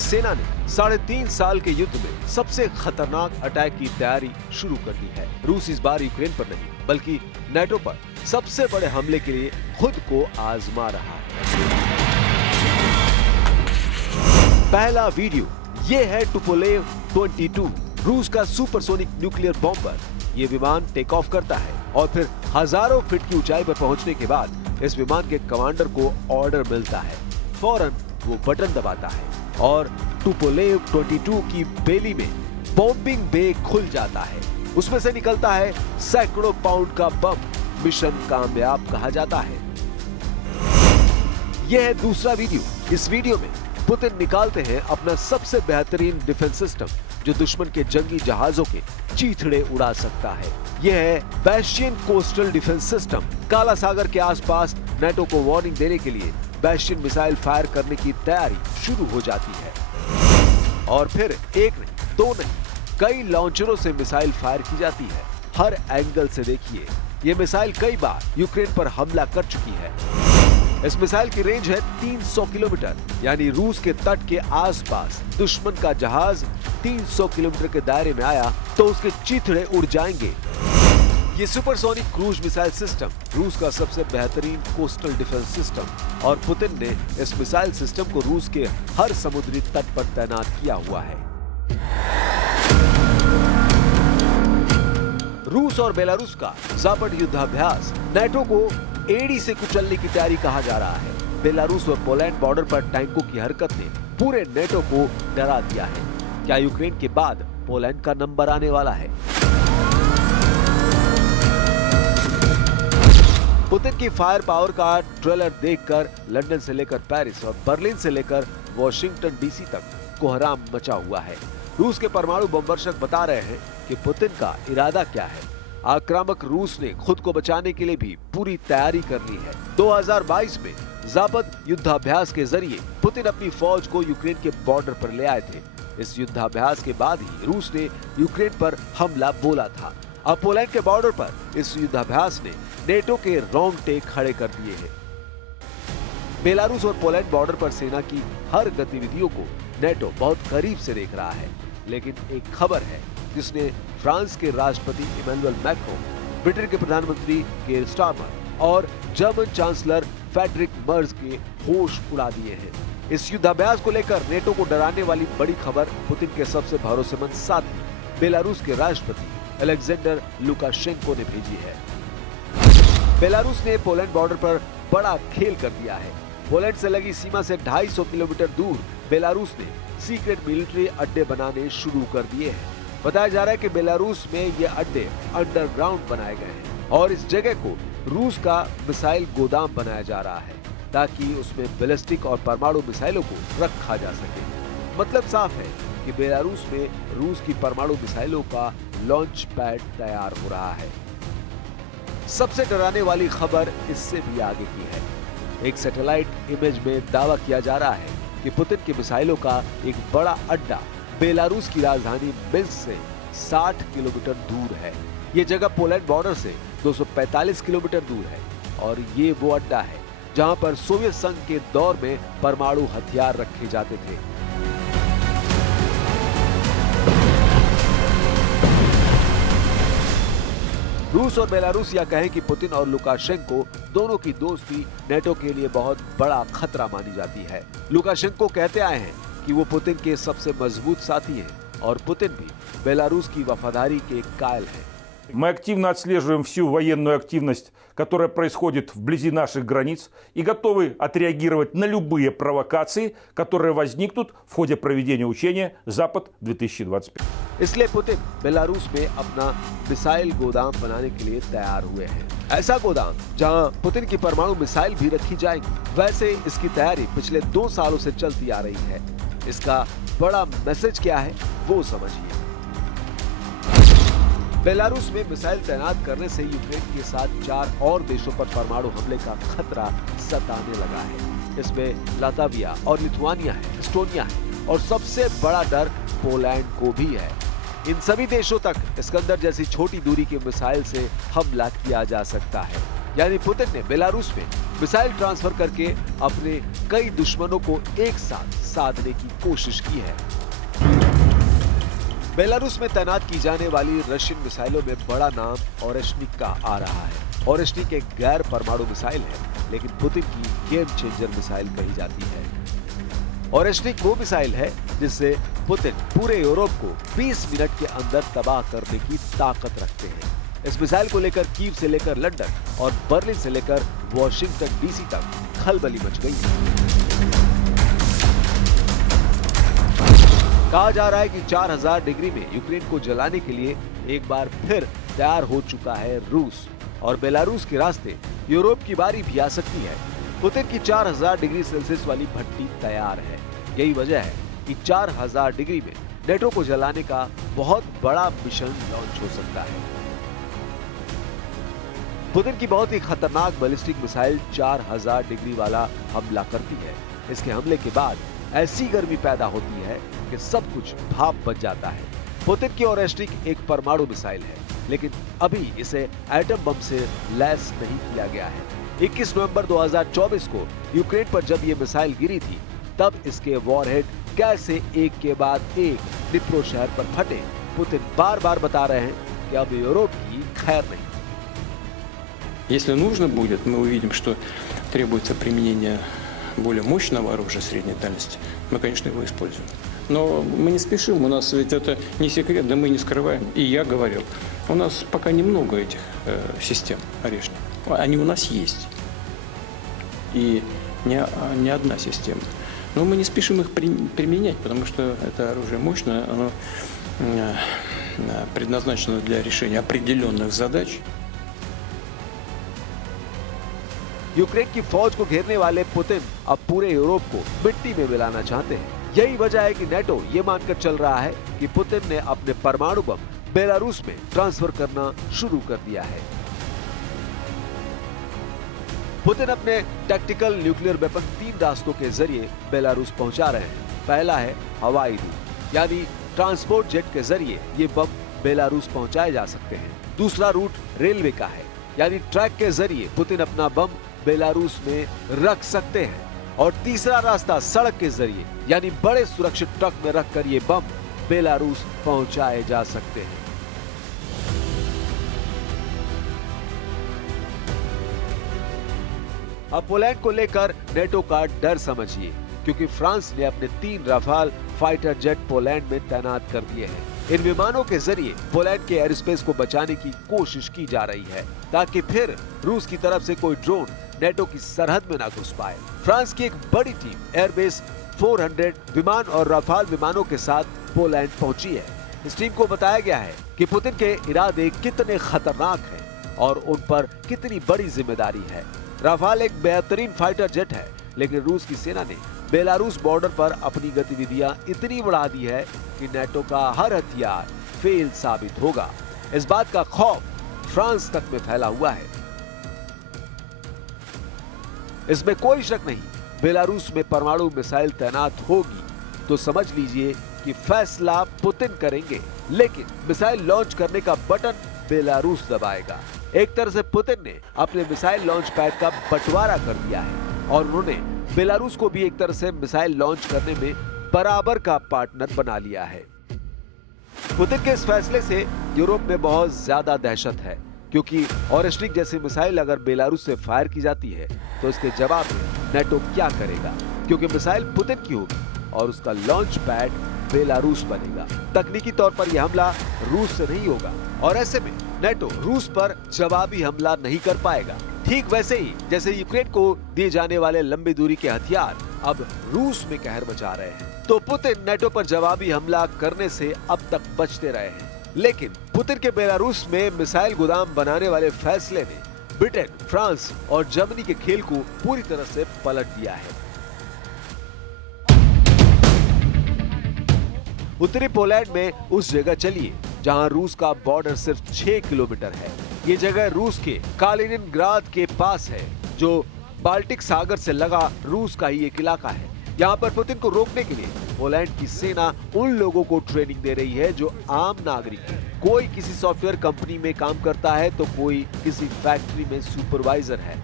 की सेना ने 3.5 साल के युद्ध में सबसे खतरनाक अटैक की तैयारी शुरू कर दी है। रूस इस बार यूक्रेन पर नहीं बल्कि नेटो पर सबसे बड़े हमले के लिए खुद को आजमा रहा है। पहला वीडियो ये है टुपोलेव 22, रूस का सुपरसोनिक न्यूक्लियर बॉम्बर। ये विमान टेक ऑफ करता है और फिर हजारों फीट की ऊंचाई पर पहुंचने के बाद इस विमान के कमांडर को ऑर्डर मिलता है। फौरन वो बटन दबाता है और टुपोलेव 22 की बेली में बॉम्बिंग बे खुल जाता है। उसमें से निकलता है सैकड़ों पाउंड का बम। मिशन कामयाब कहा जाता है। यह है दूसरा वीडियो। इस वीडियो में पुतिन निकालते हैं अपना सबसे बेहतरीन डिफेंस सिस्टम जो दुश्मन के जंगी जहाजों के चीथड़े उड़ा सकता है। यह है बैस्टियन कोस्टल डिफेंस सिस्टम। काला सागर के आसपास नेटो को वार्निंग देने के लिए बैस्टियन मिसाइल फायर करने की तैयारी शुरू हो जाती है और फिर एक नहीं, दो नहीं, कई लॉन्चरों से मिसाइल फायर की जाती है। हर एंगल से देखिए, ये मिसाइल कई बार यूक्रेन पर हमला कर चुकी है। इस मिसाइल की रेंज है 300 किलोमीटर, यानी रूस के तट के आसपास दुश्मन का जहाज 300 किलोमीटर के दायरे में आया तो उसके चीथड़े उड़ जाएंगे। ये सुपरसोनिक क्रूज मिसाइल सिस्टम रूस का सबसे बेहतरीन कोस्टल डिफेंस सिस्टम और पुतिन ने इस मिसाइल सिस्टम को रूस के हर समुद्री तट पर तैनात किया हुआ है। रूस और बेलारूस का ज़ापद युद्धाभ्यास नेटो को एड़ी से कुचलने की तैयारी कहा जा रहा है। बेलारूस और पोलैंड बॉर्डर पर टैंकों की हरकत ने पूरे नेटो को डरा दिया है। क्या यूक्रेन के बाद पोलैंड का नंबर आने वाला है? पुतिन की फायर पावर का ट्रेलर देखकर लंदन से लेकर पेरिस और बर्लिन से लेकर वॉशिंगटन डीसी तक कोहराम मचा हुआ है। रूस के परमाणु बमवर्षक बता रहे हैं कि पुतिन का इरादा क्या है। आक्रामक रूस ने खुद को बचाने के लिए भी पूरी तैयारी कर ली है। 2022 में ज़ापद युद्धाभ्यास के जरिए पुतिन अपनी फौज को यूक्रेन के बॉर्डर पर ले आए थे। इस युद्धाभ्यास के बाद ही रूस ने यूक्रेन पर हमला बोला था। अब पोलैंड के बॉर्डर पर इस युद्धाभ्यास ने नेटो के रोंगटे खड़े कर दिए हैं। बेलारूस और पोलैंड बॉर्डर पर सेना की हर गतिविधियों को नेटो बहुत करीब से देख रहा है। लेकिन एक खबर है जिसने फ्रांस के राष्ट्रपति इमैनुअल मैक्रोन, ब्रिटेन के प्रधानमंत्री कीर स्टारमर और जर्मन चांसलर फ्रेडरिक मर्ज के होश उड़ा दिए हैं। इस युद्धाभ्यास को लेकर नेटो को डराने वाली बड़ी खबर पुतिन के सबसे भरोसेमंद साथी बेलारूस के राष्ट्रपति अलेक्जेंडर लुकाशेंको ने भेजी है। बेलारूस ने पोलैंड बॉर्डर पर बड़ा खेल कर दिया है। पोलैंड से लगी सीमा से 250 किलोमीटर दूर बेलारूस ने सीक्रेट मिलिट्री अड्डे बनाने शुरू कर दिए हैं। बताया जा रहा है कि बेलारूस में ये अड्डे अंडरग्राउंड बनाए गए हैं और इस जगह को रूस का मिसाइल गोदाम बनाया जा रहा है ताकि उसमें बैलिस्टिक और परमाणु मिसाइलों को रखा जा सके। मतलब साफ है कि बेलारूस में रूस की परमाणु मिसाइलों का लॉन्च पैड तैयार हो रहा है। सबसे डराने वाली खबर इससे भी आगे की है। एक सैटेलाइट इमेज में दावा किया जा रहा है कि पुतिन की मिसाइलों का एक बड़ा अड्डा बेलारूस की राजधानी मिन्स्क से 60 किलोमीटर दूर है। ये जगह पोलैंड बॉर्डर से 245 किलोमीटर दूर है और ये वो अड्डा है जहां पर सोवियत संघ के दौर में परमाणु हथियार रखे जाते थे। रूस और बेलारूस या कहें कि पुतिन और लुकाशेंको दोनों की दोस्ती नेटो के लिए बहुत बड़ा खतरा मानी जाती है। लुकाशेंको कहते आए हैं कि वो पुतिन के सबसे मजबूत साथी हैं और पुतिन भी बेलारूस की वफादारी के कायल हैं। Мы активно отслеживаем всю военную активность, которая происходит вблизи наших границ, и готовы отреагировать на любые провокации, которые возникнут в ходе проведения учения «Запад-2025». इसलिए पुतिन बेलारूस में अपना मिसाइल गोदाम बनाने के लिए तैयार हुए हैं। ऐसा गोदाम जहां पुतिन की परमाणु मिसाइल भी रखी जाएगी। वैसे इसकी तैयारी पिछले 2 सालों से चलती आ रही है। इसका बड़ा मैसेज क्या है वो समझिए। बेलारूस में मिसाइल तैनात करने से यूक्रेन के साथ 4 और देशों पर परमाणु हमले का खतरा सताने लगा है। इसमें लातविया और लिथुआनिया है, एस्टोनिया है और सबसे बड़ा डर पोलैंड को भी है। इन सभी देशों तक इस्कंदर जैसी छोटी दूरी के मिसाइल से हमला किया जा सकता है। यानी पुतिन ने बेलारूस में मिसाइल ट्रांसफर करके अपने कई दुश्मनों को एक साथ साधने की कोशिश की है। बेलारूस में तैनात की जाने वाली रशियन मिसाइलों में बड़ा नाम ओरेश्निक का आ रहा है। ओरेश्निक एक गैर परमाणु मिसाइल है, लेकिन पुतिन की गेम चेंजर मिसाइल कही जाती है। ओरेश्निक वो मिसाइल है जिससे पुतिन पूरे यूरोप को 20 मिनट के अंदर तबाह करने की ताकत रखते हैं। इस मिसाइल को लेकर कीव से लेकर लंदन और बर्लिन से लेकर वॉशिंगटन डीसी तक खलबली मच गई है। कहा जा रहा है कि 4000 डिग्री में यूक्रेन को जलाने के लिए एक बार फिर तैयार हो चुका है रूस, और बेलारूस के रास्ते यूरोप की बारी भी आ सकती है। पुतिन की 4000 डिग्री सेल्सियस वाली भट्टी तैयार है। यही वजह है कि 4000 डिग्री में नेटो को जलाने का बहुत बड़ा मिशन लॉन्च हो सकता है। पुतिन की बहुत ही खतरनाक बैलिस्टिक मिसाइल 4000 डिग्री वाला हमला करती है। इसके हमले के बाद ऐसी गर्मी पैदा होती है कि सब कुछ भाप बन जाता है। पुतिन की ओरेश्निक एक परमाणु मिसाइल है, लेकिन अभी इसे एटम बम से लैस नहीं किया गया है। 21 नवंबर 2024 को यूक्रेन पर जब ये मिसाइल गिरी थी, तब इसके वॉरहेड कैसे एक के बाद एक डिप्रो शहर पर फटे, पुतिन बार-बार बता रहे हैं कि अब यूरोप की खैर नहीं। Если нужно будет, мы увидим, что требуется применение более мощного оружия средней дальности, мы, конечно, его используем. Но мы не спешим, у нас ведь это не секрет, да мы не скрываем. И я говорил, у нас пока немного этих систем орешник. Они у нас есть. И не одна система. Но мы не спешим их применять, потому что это оружие мощное, оно предназначено для решения определенных задач. यूक्रेन की फौज को घेरने वाले पुतिन अब पूरे यूरोप को मिट्टी में मिलाना चाहते हैं। यही वजह है कि नेटो ये मानकर चल रहा है कि पुतिन ने अपने परमाणु बम बेलारूस में ट्रांसफर करना शुरू कर दिया है। पुतिन अपने टैक्टिकल न्यूक्लियर वेपन 3 रास्तों के जरिए बेलारूस पहुंचा रहे हैं। पहला है हवाई रूट, यानी ट्रांसपोर्ट जेट के जरिए ये बम बेलारूस पहुंचाए जा सकते हैं। दूसरा रूट रेलवे का है, यानी ट्रैक के जरिए पुतिन अपना बम बेलारूस में रख सकते हैं। और तीसरा रास्ता सड़क के जरिए, यानी बड़े सुरक्षित ट्रक में रखकर ये बम बेलारूस पहुंचाए जा सकते हैं। अब पोलैंड को लेकर नेटो का डर समझिए, क्योंकि फ्रांस ने अपने 3 राफाल फाइटर जेट पोलैंड में तैनात कर दिए हैं। इन विमानों के जरिए पोलैंड के एयर स्पेस को बचाने की कोशिश की जा रही है, ताकि फिर रूस की तरफ से कोई ड्रोन नेटो की सरहद में ना घुस पाए। फ्रांस की एक बड़ी टीम एयरबेस 400 विमान और राफाल विमानों के साथ पोलैंड पहुंची है। इस टीम को बताया गया है कि पुतिन के इरादे कितने खतरनाक हैं और उन पर कितनी बड़ी जिम्मेदारी है। राफाल एक बेहतरीन फाइटर जेट है, लेकिन रूस की सेना ने बेलारूस बॉर्डर पर अपनी गतिविधियां इतनी बढ़ा दी है कि नेटो का हर हथियार फेल साबित होगा। इस बात का खौफ फ्रांस तक में फैला हुआ है। इसमें कोई शक नहीं, बेलारूस में परमाणु मिसाइल तैनात होगी तो समझ लीजिए कि फैसला पुतिन करेंगे, लेकिन मिसाइल लॉन्च करने का बटन बेलारूस दबाएगा। एक तरह से पुतिन ने अपने मिसाइल लॉन्च पैड का बंटवारा कर दिया है और उन्होंने बेलारूस को भी एक तरह से मिसाइल लॉन्च करने में बराबर का पार्टनर बना लिया है। पुतिन के इस फैसले से यूरोप में बहुत ज्यादा दहशत है, क्योंकि ओरेश्निक जैसी मिसाइल अगर बेलारूस से फायर की जाती है तो इसके जवाब में नेटो क्या करेगा, क्योंकि मिसाइल पुतिन की होगी और उसका लॉन्च पैड बेलारूस बनेगा। तकनीकी तौर पर यह हमला रूस से नहीं होगा और ऐसे में नेटो रूस पर जवाबी हमला नहीं कर पाएगा। ठीक वैसे ही जैसे यूक्रेन को दिए जाने वाले लंबी दूरी के हथियार अब रूस में कहर मचा रहे हैं, तो पुतिन नेटो पर जवाबी हमला करने से अब तक बचते रहे हैं। लेकिन पुतिन के बेलारूस में मिसाइल गोदाम बनाने वाले फैसले ने ब्रिटेन, फ्रांस और जर्मनी के खेल को पूरी तरह से पलट दिया है। उत्तरी पोलैंड में उस जगह चलिए जहां रूस का बॉर्डर सिर्फ 6 किलोमीटर है। ये जगह रूस के कालिनिनग्राद के पास है, जो बाल्टिक सागर से लगा रूस का ही एक इलाका है। यहाँ पर पुतिन को रोकने के लिए पोलैंड की सेना उन लोगों को ट्रेनिंग दे रही है जो आम नागरिक है। कोई किसी सॉफ्टवेयर कंपनी में काम करता है तो कोई किसी फैक्ट्री में सुपरवाइजर है।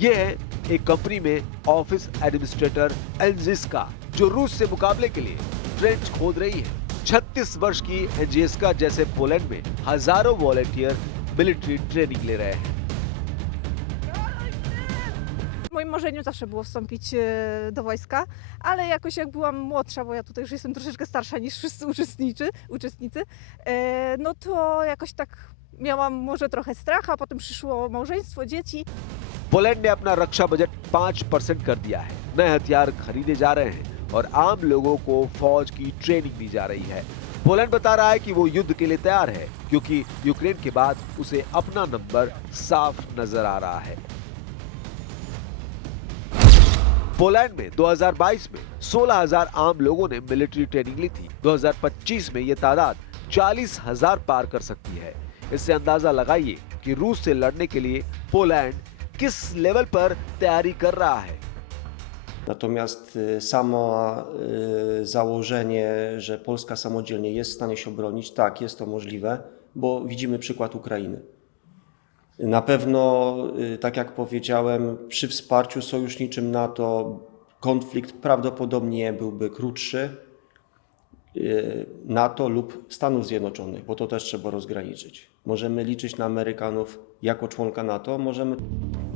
ये है एक कंपनी में ऑफिस एडमिनिस्ट्रेटर एंजिस्का, जो रूस से मुकाबले के लिए ट्रेंच खोद रही है। 36 वर्ष की एंजिस्का जैसे पोलैंड में हजारों वॉलंटियर मिलिट्री ट्रेनिंग ले रहे हैं। W moim marzeniu zawsze było wstąpić do wojska, ale jakoś jak byłam młodsza, bo ja tutaj już jestem troszeczkę starsza niż wszyscy uczestnicy, no to jakoś tak miałam może trochę strach, a potem przyszło małżeństwo, dzieci. Poland ने अपना रक्षा budget 5% कर दिया है। नए हथियार खरीदे जा रहे हैं और आम लोगों को फौज की ट्रेनिंग दी जा रही है। पोलैंड बता रहा है कि वो युद्ध के लिए तैयार है, क्योंकि यूक्रेन के बाद उसे अपना नंबर साफ नजर आ रहा है। पोलैंड में 2022 में 16,000 आम लोगों ने मिलिट्री ट्रेनिंग ली थी। 2025 में ये तादाद 40,000 पार कर सकती है। इससे अंदाजा लगाइए कि रूस से लड़ने के लिए पोलैंड किस लेवल पर तैयारी कर रहा है। Natomiast samo założenie, że Polska samodzielnie jest w stanie się obronić, tak, jest to możliwe, bo widzimy przykład Ukrainy. Na pewno, tak jak powiedziałem, przy wsparciu sojuszniczym NATO konflikt prawdopodobnie byłby krótszy. NATO lub Stanów Zjednoczonych, bo to też trzeba rozgraniczyć. Możemy liczyć na Amerykanów jako członka NATO, możemy...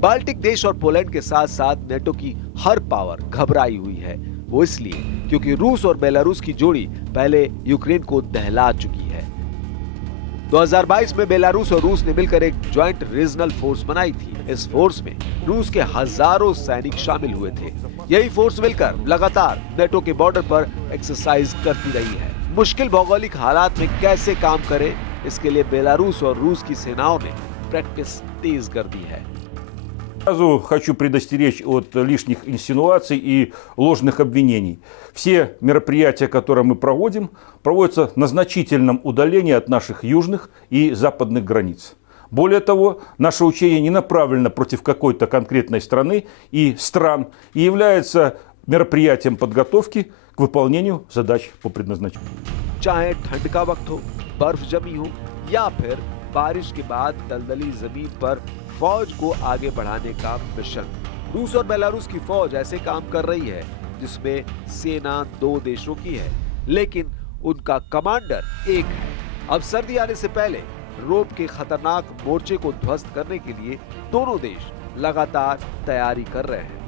Baltic देश और Poland के साथ साथ NATO की हर power घबराई हुई है। वो इसलिए क्योंकि रूस और बेलारूस की जोड़ी पहले यूक्रेन को दहला चुकी है। 2022 में बेलारूस और रूस ने मिलकर एक ज्वाइंट रीजनल फोर्स बनाई थी। इस फोर्स में रूस के हजारों सैनिक शामिल हुए थे। यही फोर्स मिलकर लगातार नेटो के बॉर्डर पर एक्सरसाइज करती रही है। मुश्किल भौगोलिक हालात में कैसे काम करे, इसके लिए बेलारूस और रूस की सेनाओं ने प्रैक्टिस तेज कर दी है। Сразу хочу предостеречь от лишних инсинуаций и ложных обвинений. Все мероприятия, которые мы проводим, проводятся на значительном удалении от наших южных и западных границ. Более того, наше учение не направлено против какой-то конкретной страны и стран и является мероприятием подготовки к выполнению задач по предназначению. चाहे ठंड का वक्त हो, बर्फ जमी हो या फिर बारिश के बाद दलदली जमीन पर फौज को आगे बढ़ाने का मिशन, रूस और बेलारूस की फौज ऐसे काम कर रही है जिसमें सेना 2 देशों की है, लेकिन उनका कमांडर एक है। अब सर्दी आने से पहले रोम के खतरनाक मोर्चे को ध्वस्त करने के लिए दोनों देश लगातार तैयारी कर रहे हैं।